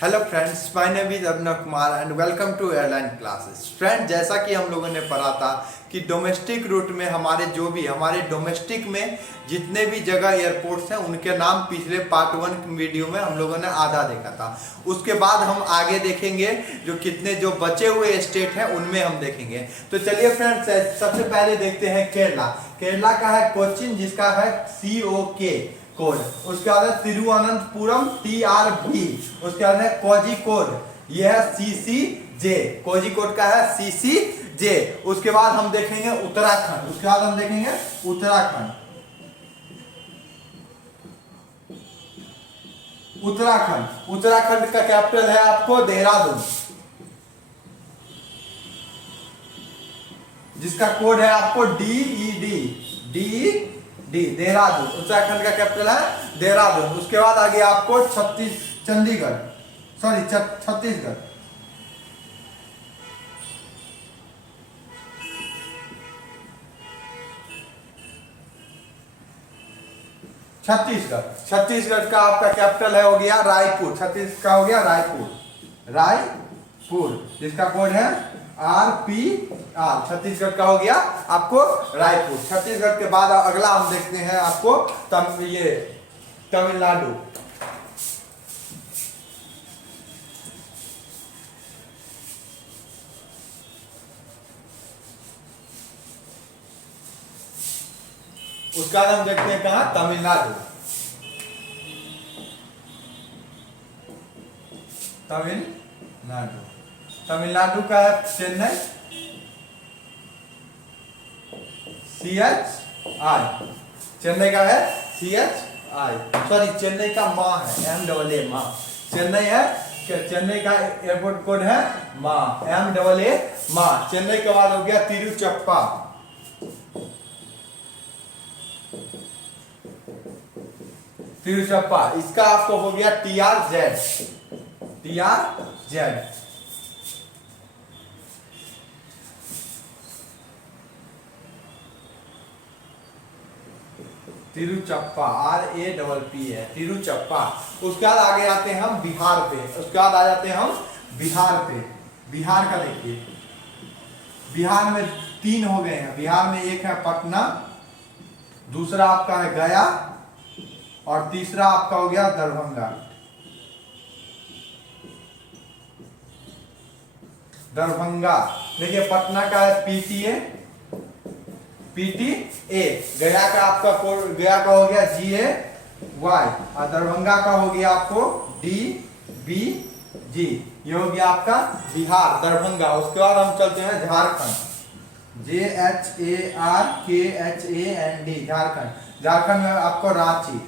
Hello friends, my name is Abhinav Kumar and welcome to airline classes. Friend, जैसा कि हम लोगों ने पढ़ा था कि डोमेस्टिक रूट में हमारे डोमेस्टिक में जितने भी जगह एयरपोर्ट्स हैं उनके नाम पिछले पार्ट 1 वीडियो में हम लोगों ने आधा देखा था। उसके बाद हम आगे देखेंगे जो बचे हुए स्टेट हैं उनमें हम देखेंगे। तो चलिए फ्रेंड्स, सबसे पहले देखते हैं केरला। केरला का है कोचिन, जिसका है COK कोड। उसके बाद है तिरुवनंतपुरम TRV। उसके बाद है कोझिकोड, यह है CCJ। कोझिकोड का है CCJ। उसके बाद हम देखेंगे उत्तराखंड। उत्तराखंड का कैपिटल है आपको देहरादून, जिसका कोड है आपको DED देहरादून। उत्तराखंड का कैपिटल है देहरादून। उसके बाद आगे आपको छत्तीसगढ़। छत्तीसगढ़ का आपका कैपिटल है हो गया रायपुर। छत्तीसगढ़ का हो गया रायपुर, जिसका कोड है RPR। छत्तीसगढ़ का हो गया आपको रायपुर। छत्तीसगढ़ के बाद अगला हम देखते हैं आपको तमिलनाडु। उसका हम देखते हैं कहां, तमिलनाडु का है चेन्नई, CHI। चेन्नई का है CHI, चेन्नई का माँ है MAA माँ। चेन्नई है, चेन्नई का एयरपोर्ट कोड है माँ, MAA माँ। चेन्नई के बाद हो गया तिरुचप्पा। इसका आपको हो गया TRZ। तिरुचप्पा RAPP है, तिरुचप्पा। उसके बाद आगे आते हैं हम बिहार पे। बिहार का देखिए, बिहार में 3 हो गए हैं। बिहार में एक है पटना, दूसरा आपका है गया और तीसरा आपका हो गया दरभंगा। देखिए, पटना का है PTA। गया का आपका हो गया GAY और दरभंगा का हो गया आपको DBG। ये हो गया आपका बिहार, दरभंगा। उसके बाद हम चलते हैं झारखंड, ZHARKHAND। झारखंड में आपको रांची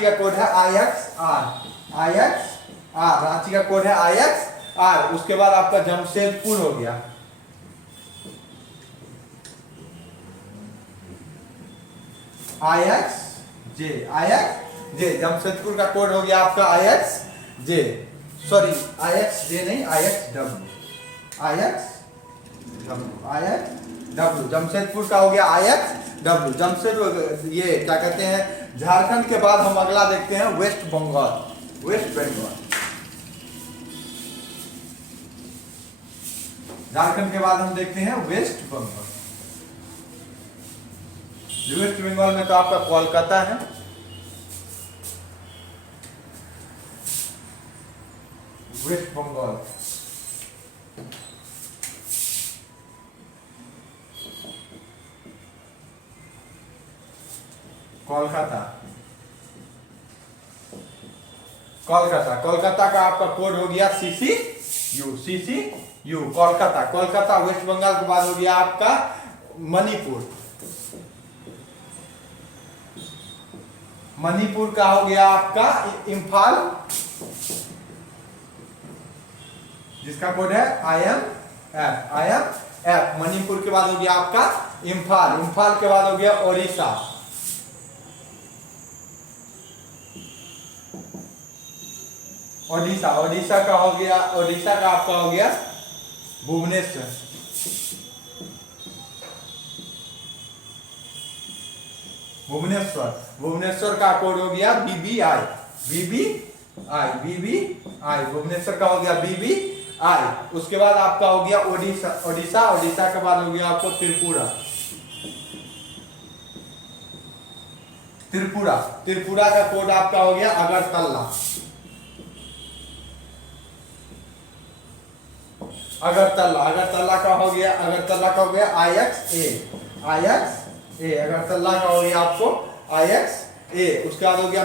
का कोड है IXR। रांची का कोड है IXR। उसके बाद आपका जमशेदपुर हो गया, IXJ। जमशेदपुर का कोड हो गया आपका IXJ नहीं, IXW। जमशेदपुर का हो गया IXW। जमशेदपुर, ये क्या कहते हैं, झारखंड के बाद हम अगला देखते हैं वेस्ट बंगाल। झारखंड के बाद हम देखते हैं वेस्ट बंगाल में तो आपका कोलकाता है। वेस्ट बंगाल, कोलकाता का आपका कोड हो गया CCU। कोलकाता। वेस्ट बंगाल के बाद हो गया आपका मणिपुर का हो गया आपका इम्फाल, जिसका कोड है IMF। मणिपुर के बाद हो गया आपका इम्फाल के बाद हो गया ओडिशा का आपका हो गया भुवनेश्वर। भुवनेश्वर, भुवनेश्वर का कोड हो गया BBI, BBI भुवनेश्वर का हो गया BBI। उसके बाद आपका हो गया ओडिशा, ओडिशा के बाद हो गया आपको त्रिपुरा, त्रिपुरा का कोड आपका हो गया अगरतला, अगरतला का हो गया IXA, अगरतला का हो गया आपको IXA। उसके बाद हो गया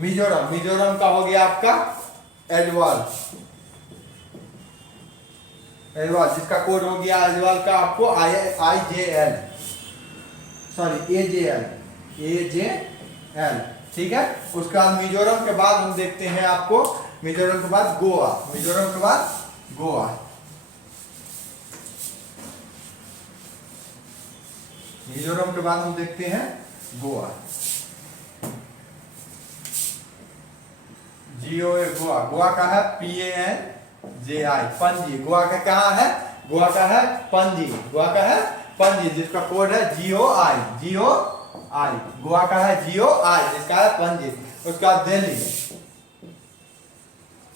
मिजोरम का हो गया आपका एलवाल, जिसका कोड हो गया एलवाल का आपको AJL, ठीक है। उसके बाद मिजोरम के बाद हम देखते हैं आपको, मिजोरम के बाद गोवा, मिजोरम के बाद हम देखते हैं गोवा, गोवा का है PANJI, पणजी। गोवा का कहाँ है? गोवा का है पणजी, जिसका कोड है GOI, गोवा का है GOI, जिसका है पणजी। उसका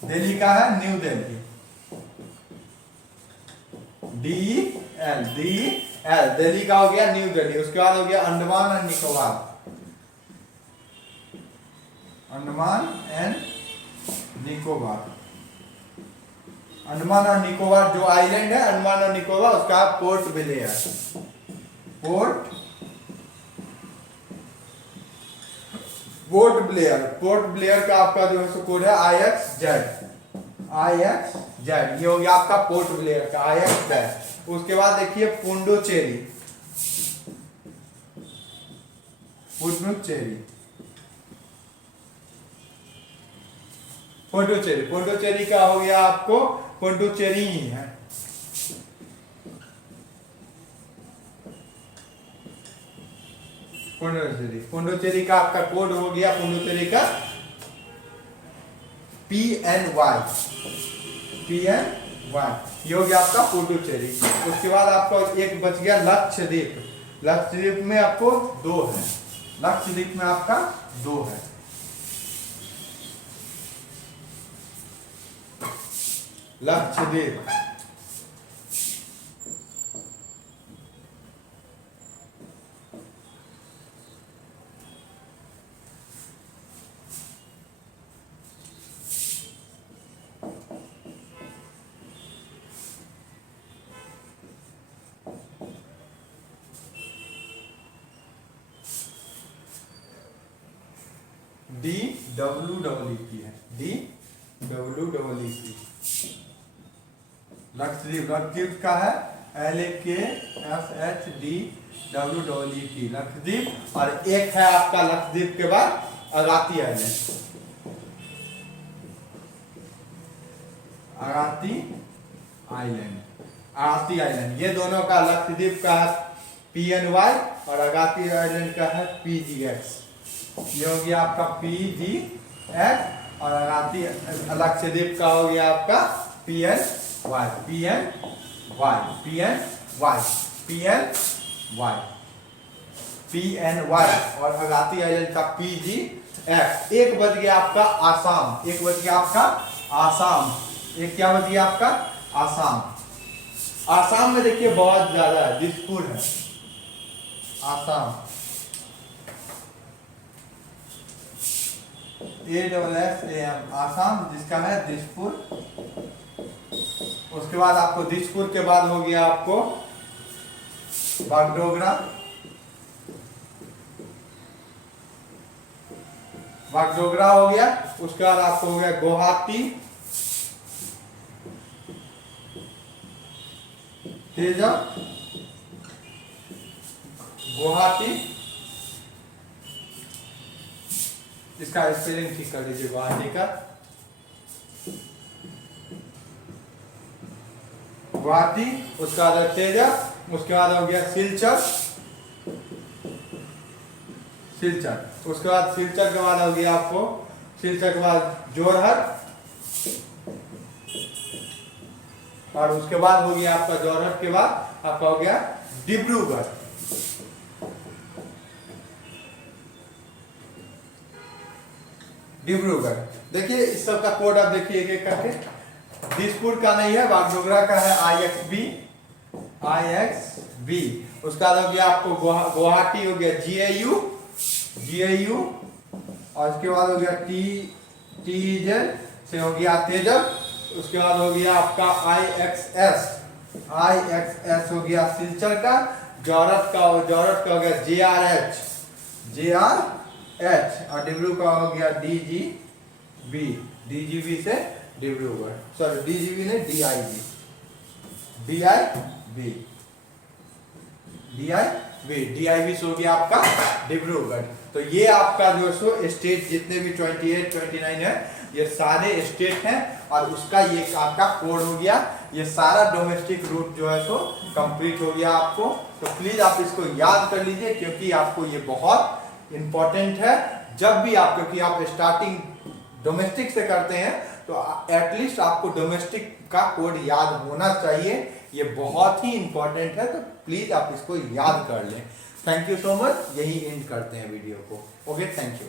दिल्ली का है न्यू दिल्ली, DEL, दिल्ली का हो गया न्यू दिल्ली। उसके बाद हो गया अंडमान एंड निकोबार जो आइलैंड है अंडमान और निकोबार, उसका पोर्ट ब्लेयर का आपका जो है कोड है IXZ, ये हो गया आपका पोर्ट ब्लेयर का IXZ। उसके बाद देखिए पुडुचेरी, पुडुचेरी का हो गया आपको पुडुचेरी ही है, पुडुचेरी का आपका कोड हो गया पुडुचेरी का PNY, ये हो गया आपका पुडुचेरी। उसके बाद आपका एक बच गया लक्षद्वीप में आपको 2 है, लक्षद्वीप में आपका 2 है। लक्षद्वीप, DWEP है, DWEP। लक्षद्वीप का है LAKSHDWEP, लक्षद्वीप। और एक है आपका लक्षद्वीप के बाद अगाती आइलैंड, ये दोनों का लक्षद्वीप का है PNY और अगाती आइलैंड का है PGX। ये हो गया आपका PGX और लक्षद्वीप का हो गया आपका PNY और अगाती आइलैंड का PGX। एक बच गया आपका आसाम, एक क्या बच गया आपका आसाम में देखिए बहुत ज्यादा है, दिसपुर है आसाम, ASSAM आसाम, जिसका है दिसपुर। उसके बाद आपको दिसपुर के बाद हो गया आपको बागडोगरा, हो गया। उसके बाद आपको हो गया गुवाहाटी, गुवाहाटी, इसका स्पेलिंग ठीक कर लीजिए गुवाहाटी का, गुवाहाटी। उसके बाद तेजस, उसके बाद हो गया सिलचर, उसके बाद सिलचर के बाद हो गया आपको, सिलचर के बाद जोरहट, और उसके बाद हो गया आपका जोरहट के बाद आपका हो गया डिब्रूगढ़। डिब्रूगढ़ देखिए इस सब का कोड आप देखिए एक एक करके। दिसपुर का नहीं है, बागडोगरा का है IXB। उसका बाद हो गया आपको गुवाहाटी हो गया GAU। और उसके बाद हो गया TEZ से हो गया तेजब। उसके बाद हो गया आपका IXS हो गया सिलचर का। जौरत का हो गया JRH और डिब्रू का हो गया DGB से डिब्रूगढ़, सॉरी DGB ने DIB से हो गया आपका डिब्रूगढ़। तो ये आपका जो सो स्टेट जितने भी 28 29 है ये सारे स्टेट हैं और उसका ये आपका कोड हो गया। ये सारा डोमेस्टिक रूट जो है सो कंप्लीट हो गया आपको। तो प्लीज आप इसको याद कर लीजिए क्योंकि आपको ये बहुत इंपॉर्टेंट है। जब भी आप, क्योंकि आप स्टार्टिंग डोमेस्टिक से करते हैं तो एटलीस्ट आपको डोमेस्टिक का कोड याद होना चाहिए। ये बहुत ही इंपॉर्टेंट है, तो प्लीज आप इसको याद कर लें। Thank you so much. यही एंड करते हैं वीडियो को। Okay, thank you.